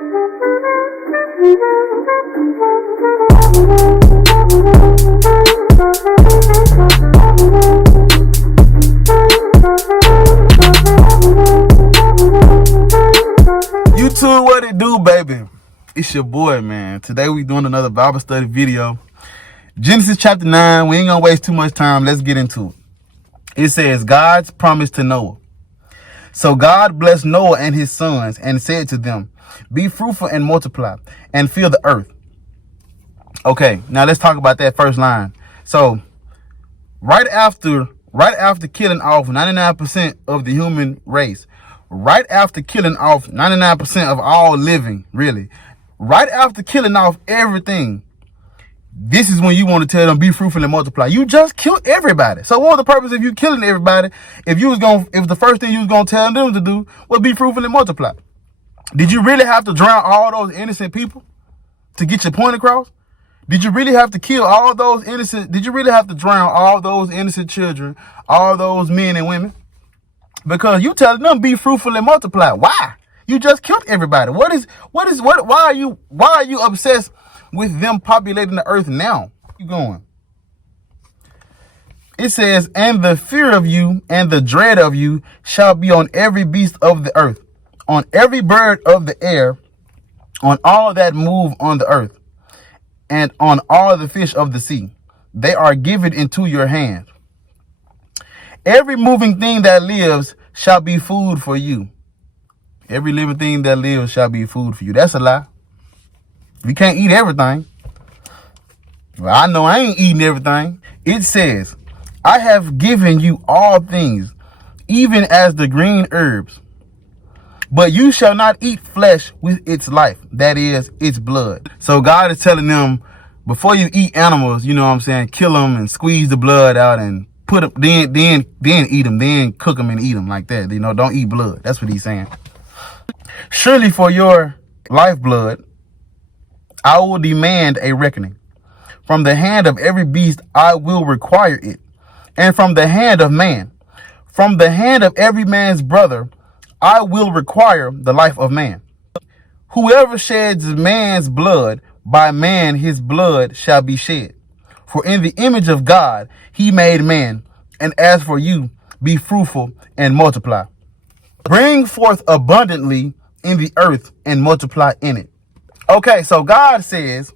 YouTube, what it do, baby? It's your boy, man. Today we doing another Bible study video. Genesis chapter 9. We ain't gonna waste too much time. Let's get into it. It says, God's promise to Noah. So God blessed Noah and his sons and said to them, be fruitful and multiply and fill the earth. Okay, now let's talk about that first line. So right after killing off 99% of the human race, right after killing off 99% of all living, really, right after killing off everything, this is when you want to tell them, be fruitful and multiply. You just killed everybody. So what was the purpose of you killing everybody if the first thing you was going to tell them to do was be fruitful and multiply? Did you really have to drown all those innocent people to get your point across? Did you really have to kill all those innocent? Did you really have to drown all those innocent children, all those men and women? Because you telling them be fruitful and multiply. Why? You just killed everybody. Why are you obsessed with them populating the earth now? Keep going. It says, and the fear of you and the dread of you shall be on every beast of the earth, on every bird of the air, on all that move on the earth, and on all the fish of the sea. They are given into your hand. Every moving thing that lives shall be food for you. Every living thing that lives shall be food for you. That's a lie. We can't eat everything. Well, I know I ain't eating everything. It says, I have given you all things, even as the green herbs. But you shall not eat flesh with its life, that is, its blood. So God is telling them, before you eat animals, you know what I'm saying, kill them and squeeze the blood out and put them, then eat them, then cook them and eat them like that. You know, don't eat blood. That's what he's saying. Surely for your lifeblood, I will demand a reckoning. From the hand of every beast, I will require it. And from the hand of man, from the hand of every man's brother, I will require the life of man. Whoever sheds man's blood, by man his blood shall be shed. For in the image of God he made man. And as for you, be fruitful and multiply. Bring forth abundantly in the earth and multiply in it. Okay, so God says,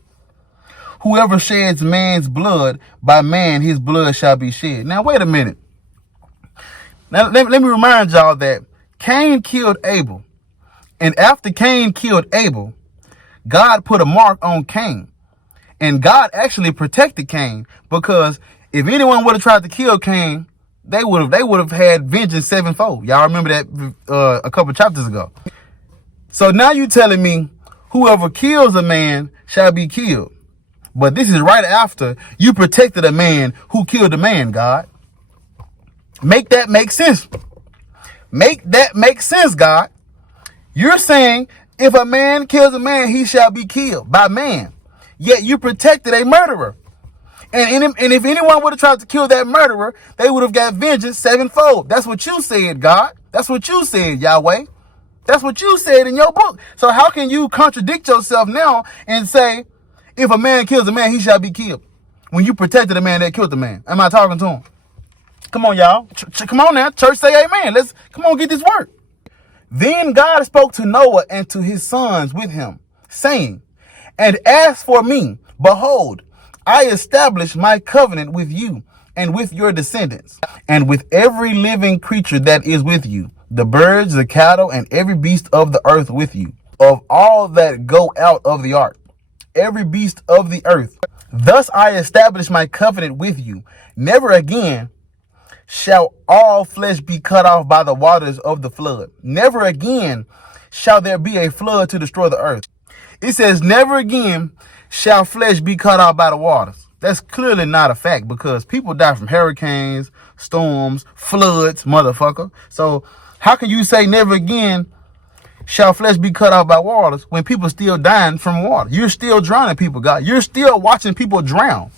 whoever sheds man's blood, by man his blood shall be shed. Now, wait a minute. Now, let me remind y'all that Cain killed Abel. And after Cain killed Abel, God put a mark on Cain. And God actually protected Cain, because if anyone would have tried to kill Cain, they would have had vengeance sevenfold. Y'all remember that a couple chapters ago. So now you telling me whoever kills a man shall be killed. But this is right after you protected a man who killed a man, God. Make that make sense. Make that make sense, God. You're saying if a man kills a man, he shall be killed by man. Yet you protected a murderer. And if anyone would have tried to kill that murderer, they would have got vengeance sevenfold. That's what you said, God. That's what you said, Yahweh. That's what you said in your book. So how can you contradict yourself now and say, if a man kills a man, he shall be killed, when you protected a man that killed the man? Am I talking to him? Come on, y'all. Come on now. Church, say amen. Come on, get this work. Then God spoke to Noah and to his sons with him, saying, and as for me, behold, I establish my covenant with you and with your descendants, and with every living creature that is with you, the birds, the cattle, and every beast of the earth with you, of all that go out of the ark, every beast of the earth. Thus I establish my covenant with you. Never again shall all flesh be cut off by the waters of the flood. Never again shall there be a flood to destroy the earth. It says, never again shall flesh be cut off by the waters. That's clearly not a fact, because people die from hurricanes, storms, floods, motherfucker. So how can you say never again shall flesh be cut off by waters when people still dying from water? You're still drowning people, God. You're still watching people drown.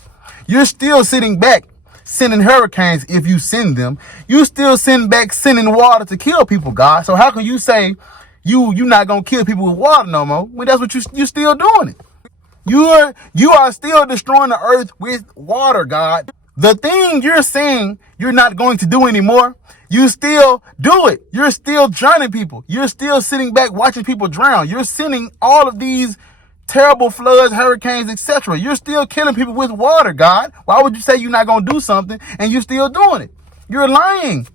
You're still sitting back sending hurricanes if you send them. You still send back sending water to kill people, God. So how can you say you not gonna kill people with water no more. When that's what you still doing it. You are still destroying the earth with water, God. The thing you're saying you're not going to do anymore, you still do it. You're still drowning people. You're still sitting back watching people drown. You're sending all of these terrible floods, hurricanes, etc. You're still killing people with water, God. Why would you say you're not going to do something and you're still doing it? You're lying.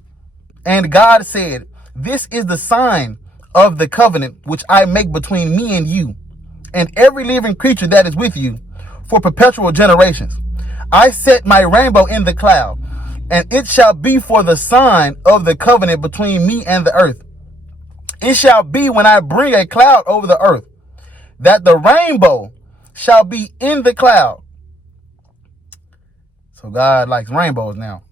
And God said, this is the sign of the covenant which I make between me and you and every living creature that is with you for perpetual generations. I set my rainbow in the cloud, and it shall be for the sign of the covenant between me and the earth. It shall be when I bring a cloud over the earth, that the rainbow shall be in the cloud. So God likes rainbows now.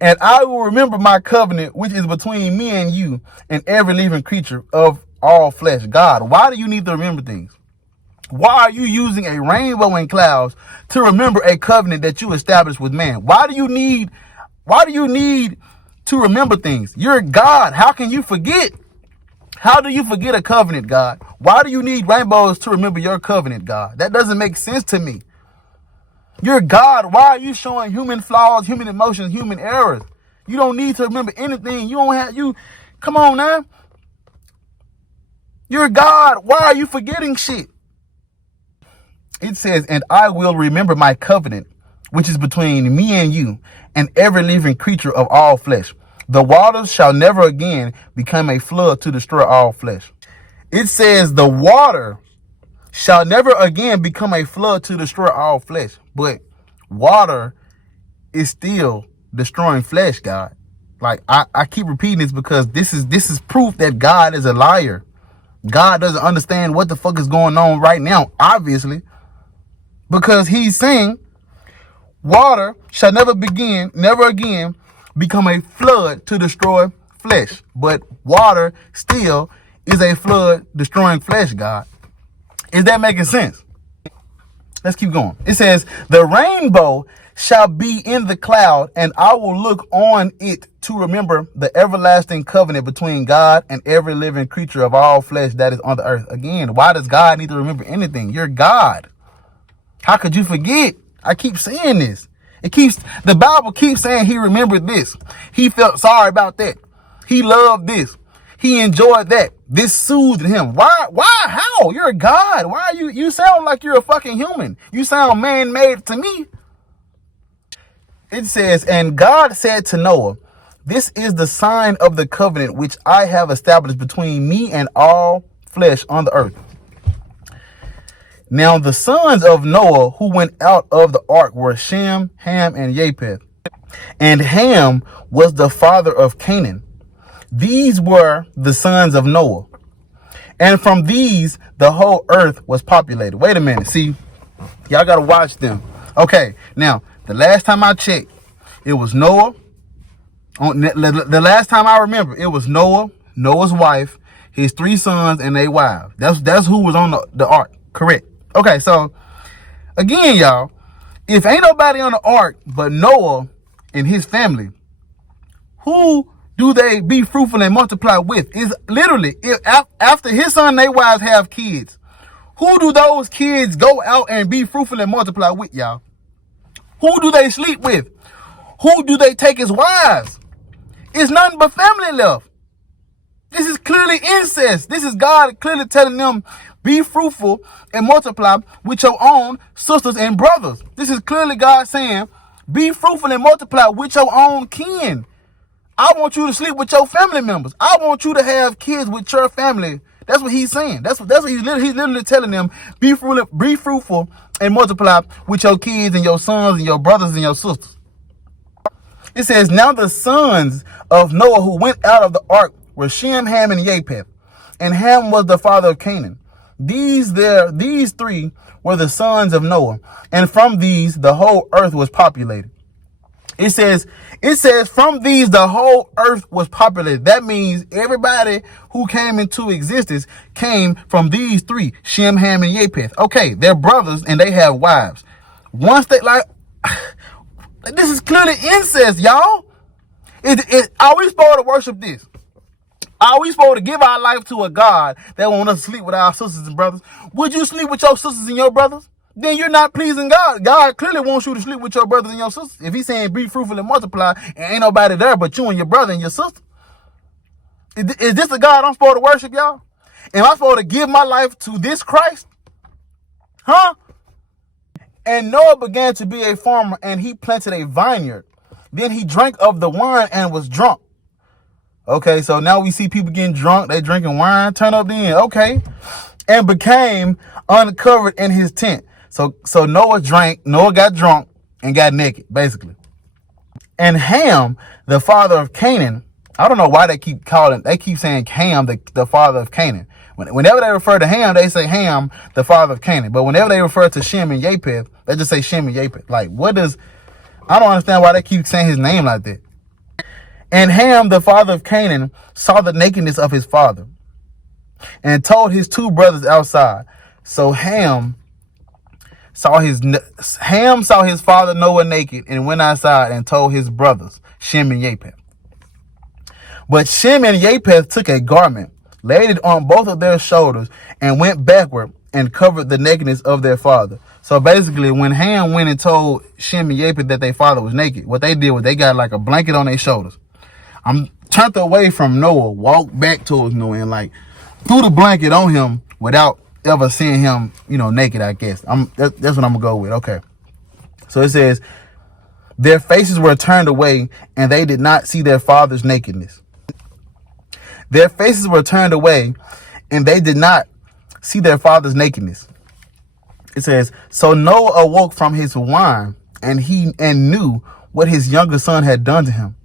And I will remember my covenant, which is between me and you and every living creature of all flesh. God, why do you need to remember things? Why are you using a rainbow and clouds to remember a covenant that you established with man? Why do you need to remember things? You're God. How can you forget? How do you forget a covenant, God? Why do you need rainbows to remember your covenant, God? That doesn't make sense to me. You're God. Why are you showing human flaws, human emotions, human errors? You don't need to remember anything. Come on now. You're God. Why are you forgetting shit? It says, and I will remember my covenant, which is between me and you and every living creature of all flesh. The waters shall never again become a flood to destroy all flesh. It says the water shall never again become a flood to destroy all flesh. But water is still destroying flesh, God. Like I keep repeating this because this is proof that God is a liar. God doesn't understand what the fuck is going on right now, obviously. Because he's saying water shall never again become a flood to destroy flesh. But water still is a flood destroying flesh, God. Is that making sense? Let's keep going. It says, the rainbow shall be in the cloud, and I will look on it to remember the everlasting covenant between God and every living creature of all flesh that is on the earth. Again, why does God need to remember anything? You're God. How could you forget? I keep saying this. The Bible keeps saying he remembered this. He felt sorry about that. He loved this. He enjoyed that. This soothed him. Why? How? You're a God. Why are you sound like you're a fucking human. You sound man-made to me. It says, and God said to Noah, this is the sign of the covenant which I have established between me and all flesh on the earth. Now the sons of Noah who went out of the ark were Shem, Ham, and Japheth. And Ham was the father of Canaan. These were the sons of Noah. And from these, the whole earth was populated. Wait a minute. See, y'all got to watch them. Okay. Now, the last time I checked, it was Noah. The last time I remember, it was Noah, Noah's wife, his 3 sons, and their wives. That's who was on the ark. Correct. Okay, so again, y'all, if ain't nobody on the ark but Noah and his family, who do they be fruitful and multiply with? Is literally, after his son and their wives have kids, who do those kids go out and be fruitful and multiply with, y'all? Who do they sleep with? Who do they take as wives? It's nothing but family left. This is clearly incest. This is God clearly telling them, be fruitful and multiply with your own sisters and brothers. This is clearly God saying, be fruitful and multiply with your own kin. I want you to sleep with your family members. I want you to have kids with your family. That's what he's saying. That's what he's literally telling them. Be fruitful and multiply with your kids and your sons and your brothers and your sisters. It says, now the sons of Noah who went out of the ark were Shem, Ham, and Japheth. And Ham was the father of Canaan. These 3 were the sons of Noah. And from these, the whole earth was populated. It says from these, the whole earth was populated. That means everybody who came into existence came from these 3, Shem, Ham, and Japheth. Okay, they're brothers and they have wives. Once they this is clearly incest, y'all. Are we supposed to worship this? Are we supposed to give our life to a God that want us to sleep with our sisters and brothers? Would you sleep with your sisters and your brothers? Then you're not pleasing God. God clearly wants you to sleep with your brothers and your sisters. If he's saying be fruitful and multiply, and ain't nobody there but you and your brother and your sister. Is this the God I'm supposed to worship, y'all? Am I supposed to give my life to this Christ? Huh? And Noah began to be a farmer, and he planted a vineyard. Then he drank of the wine and was drunk. Okay, so now we see people getting drunk. They drinking wine. Turn up then. Okay. And became uncovered in his tent. So Noah got drunk and got naked, basically. And Ham, the father of Canaan, I don't know why they keep saying Ham, the father of Canaan. Whenever they refer to Ham, they say Ham, the father of Canaan. But whenever they refer to Shem and Japheth, they just say Shem and Japheth. Like, I don't understand why they keep saying his name like that. And Ham, the father of Canaan, saw the nakedness of his father and told his two brothers outside. So Ham saw his father Noah naked and went outside and told his brothers, Shem and Japheth. But Shem and Japheth took a garment, laid it on both of their shoulders, and went backward and covered the nakedness of their father. So basically, when Ham went and told Shem and Japheth that their father was naked, what they did was they got like a blanket on their shoulders. I'm turned away from Noah, walked back towards Noah, and like threw the blanket on him without ever seeing him, naked, I guess. That's what I'm gonna go with. Okay. So it says, their faces were turned away, and they did not see their father's nakedness. Their faces were turned away, and they did not see their father's nakedness. It says, so Noah awoke from his wine, and knew what his younger son had done to him.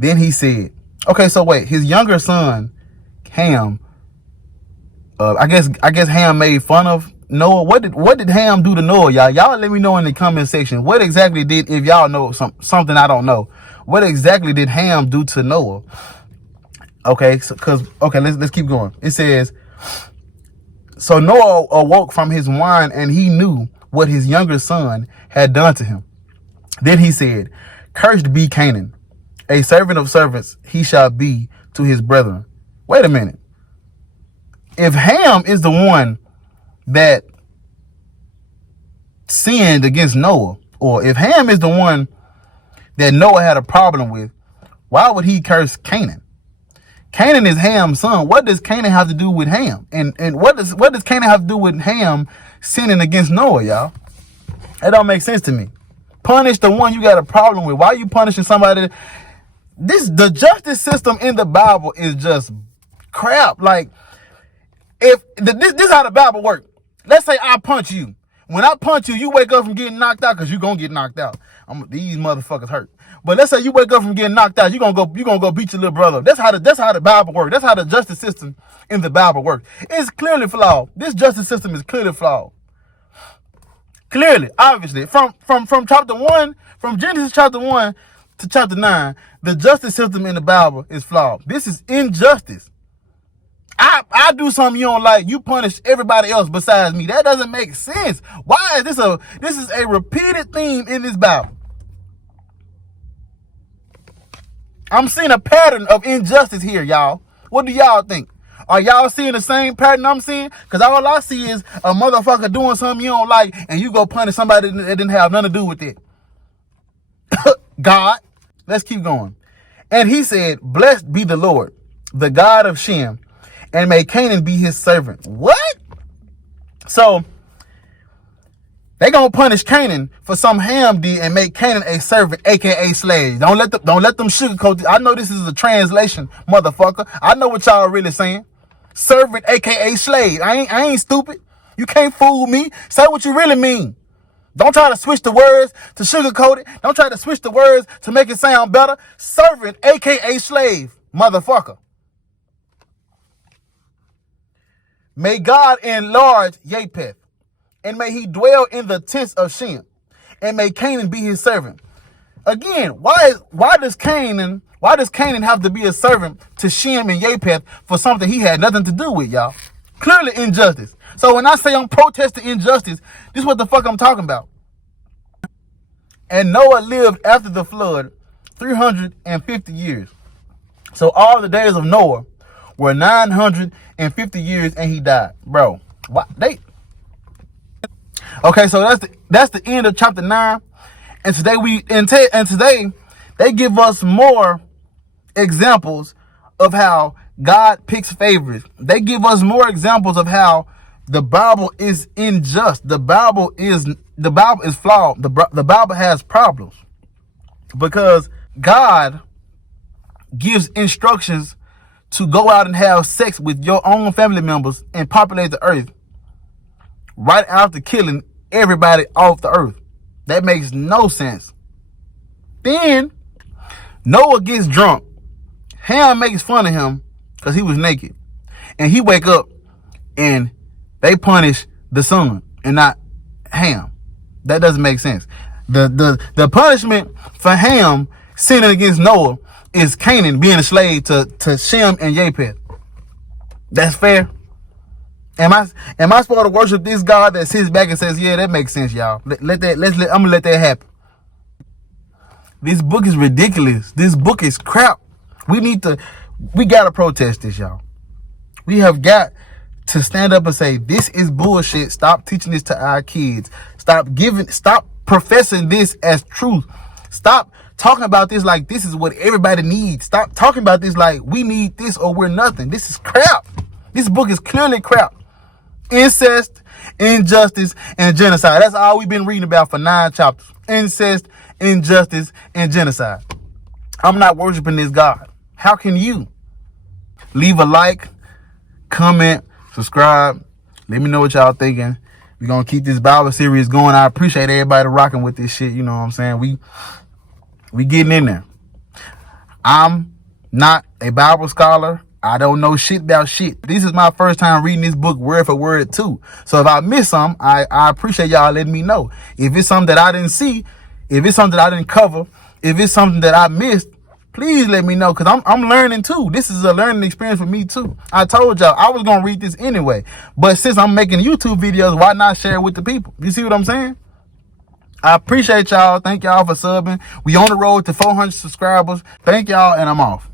Then he said, okay, so wait, his younger son, Ham, I guess Ham made fun of Noah. What did Ham do to Noah, y'all? Y'all let me know in the comment section. What exactly if y'all know something I don't know, what exactly did Ham do to Noah? Okay, let's keep going. It says, so Noah awoke from his wine, and he knew what his younger son had done to him. Then he said, cursed be Canaan, a servant of servants he shall be to his brethren. Wait a minute. If Ham is the one that sinned against Noah, or if Ham is the one that Noah had a problem with, why would he curse Canaan? Canaan is Ham's son. What does Canaan have to do with Ham? And what does Canaan have to do with Ham sinning against Noah, y'all? That don't make sense to me. Punish the one you got a problem with. Why are you punishing somebody? The justice system in the Bible is just crap. Like, this is how the Bible works. Let's say I punch you. When I punch you, you wake up from getting knocked out because you're going to get knocked out. These motherfuckers hurt. But let's say you wake up from getting knocked out, you're gonna go beat your little brother. That's how the Bible works. That's how the justice system in the Bible works. It's clearly flawed. This justice system is clearly flawed. Clearly, obviously, from chapter 1, from Genesis chapter 1 to chapter 9, the justice system in the Bible is flawed. This is injustice. I do something you don't like, you punish everybody else besides me. That doesn't make sense. Why is this is a repeated theme in this Bible? I'm seeing a pattern of injustice here, y'all. What do y'all think? Are y'all seeing the same pattern I'm seeing? Because all I see is a motherfucker doing something you don't like, and you go punish somebody that didn't have nothing to do with it. God. Let's keep going. And he said, blessed be the Lord, the God of Shem, and may Canaan be his servant. What? So they gonna punish Canaan for some Ham did and make Canaan a servant, aka slave. Don't let them sugarcoat it. I know this is a translation, motherfucker. I know what y'all really saying. Servant, aka slave. I ain't stupid. You can't fool me. Say what you really mean. Don't try to switch the words to sugarcoat it. Don't try to switch the words to make it sound better. Servant, aka slave, motherfucker. May God enlarge Japheth, and may he dwell in the tents of Shem, and may Canaan be his servant. Again, why does Canaan have to be a servant to Shem and Japheth for something he had nothing to do with, y'all? Clearly injustice. So when I say I'm protesting injustice, this is what the fuck I'm talking about. And Noah lived after the flood 350 years. So all the days of Noah were 950 years and he died. Bro, what? Okay, so that's the end of chapter 9. And today they give us more examples of how God picks favorites. They give us more examples of how the Bible is unjust. The Bible is flawed. The Bible has problems because God gives instructions to go out and have sex with your own family members and populate the earth right after killing everybody off the earth. That makes no sense. Then Noah gets drunk. Ham makes fun of him because he was naked. And he wake up and they punish the son and not Ham. That doesn't make sense. The punishment for Ham sinning against Noah is Canaan being a slave to Shem and Japheth. That's fair. Am I supposed to worship this God that sits back and says, yeah, that makes sense, y'all. I'm gonna let that happen. This book is ridiculous. This book is crap. We gotta protest this, y'all. We have got to stand up and say, this is bullshit. Stop teaching this to our kids. Stop professing this as truth. Stop talking about this like this is what everybody needs. Stop talking about this like we need this or we're nothing. This is crap. This book is clearly crap. Incest, injustice, and genocide. That's all we've been reading about for 9 chapters. Incest, injustice, and genocide. I'm not worshiping this God. How can you? Leave a like, comment, subscribe. Let me know what y'all thinking. We're going to keep this Bible series going. I appreciate everybody rocking with this shit. You know what I'm saying? We getting in there. I'm not a Bible scholar. I don't know shit about shit. This is my first time reading this book word for word too. So if I miss something, I appreciate y'all letting me know. If it's something that I didn't see, if it's something that I didn't cover, if it's something that I missed, please let me know because I'm learning too. This is a learning experience for me too. I told y'all I was going to read this anyway. But since I'm making YouTube videos, why not share it with the people? You see what I'm saying? I appreciate y'all. Thank y'all for subbing. We on the road to 400 subscribers. Thank y'all, and I'm off.